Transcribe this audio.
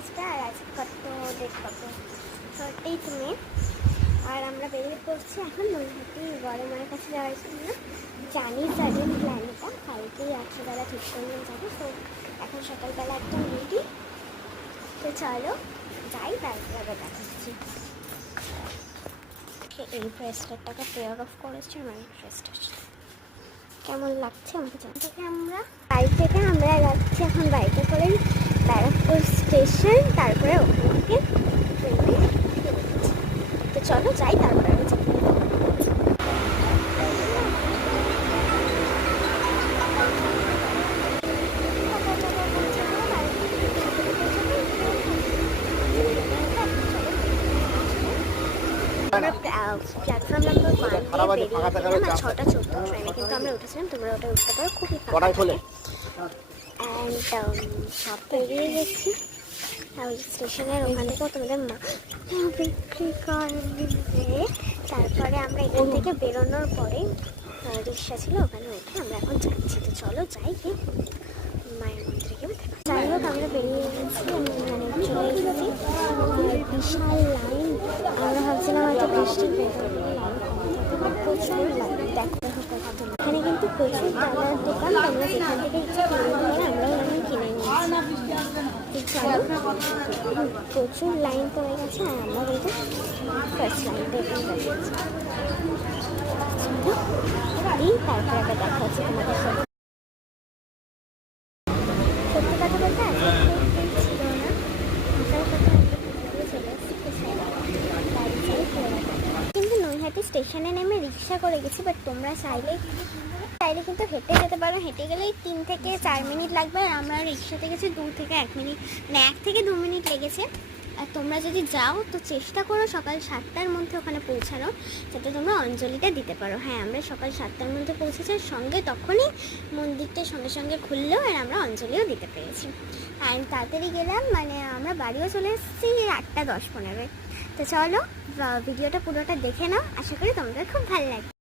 আজকে, আর আজকে কত ডেট কত 30 মে। আর আমরা বেরিয়ে পড়ছি এখন নৈহাটি বড় মায়ের কাছে যাওয়ার জন্য। জানি সাডেন প্ল্যান এটা, কালকেই রাত্রিবেলা ঠিক করলাম যাবো। তো এখন সকালবেলা একটা মিটিং, তো চলো যাই, তারপরে আবার দেখাচ্ছি। এই ব্রেসলেটটাকে পেয়ার অফ করেছে আমার এই ড্রেসটার সাথে, কেমন লাগছে আমাকে জানতে। আমরা যাচ্ছি এখন বাইকে করেই ব্যারাকপুর স্টেশন, তারপরে ওখান থেকে ট্রেনে। তো চলো যাই, তারপরে আমি যাই। আমরা প্ল্যাটফর্ম নাম্বার 1 দিয়ে বেরিয়েছিলাম আর 6:14 ট্রেনে কিন্তু আমরা উঠেছিলাম। তোমরা ওটা উঠতে পারো, খুবই ফাঁকা। অ্যান্ড সব বেরিয়ে গেছি। ওই স্টেশনের ওখান থেকে তোমাদের মা বিক্রি করে। তারপরে আমরা এখান থেকে বেরোনোর পরে রিক্সা ছিল, ওখানে উঠে আমরা এখন যাচ্ছি। তো চলো যাই, গিয়ে মায়ের মন্দিরে গিয়ে দেখা। যাই হোক, আমরা বেরিয়ে গেছি, মানে চলে এসেছি। বিশাল লাইন, আমরা ভাবছিলাম হয়তো বৃষ্টির লাইন প্রচুর লাইন। দেখো এখানে কিন্তু প্রচুর দাদার দোকান, তোমরা যেখান থেকে ইচ্ছা কিনে নিতে পারো। আমরাও এখন কিনে নিয়েছি। চলো, প্রচুর লাইন পড়ে গেছে আর আমরা কিন্তু ফার্স্ট লাইন বেরিয়ে গেছি। তারপরে আবার দেখা হচ্ছে তোমাদের সাথে। সত্যি কথা বলতে আজকে ছিল না, আসার কথা চলে এসেছি। কিন্তু নৈহাটি স্টেশনে নেমে রিক্সা করে গেছি, বাট তোমরা চাইলে কিন্তু হেঁটে যেতে পারো। হেঁটে গেলেই 3 থেকে 4 মিনিট লাগবে, আর আমরা রিক্সাতে গেছি 2 থেকে 1 মিনিট, মানে 1 থেকে 2 মিনিট লেগেছে। আর তোমরা যদি যাও তো চেষ্টা করো সকাল 7টার মধ্যে ওখানে পৌঁছানো, যাতে তোমরা অঞ্জলিটা দিতে পারো। হ্যাঁ, আমরা সকাল 7টার মধ্যে পৌঁছেছি, সঙ্গে তখনই মন্দিরটা সঙ্গে সঙ্গে খুললো আর আমরা অঞ্জলিও দিতে পেরেছি। আর তাড়াতাড়ি গেলাম, মানে আমরা বাড়িও চলে এসেছি 8:10-15। তো চলো ভিডিওটা পুরোটা দেখে নাও, আশা করি তোমাদের খুব ভালো লাগবে।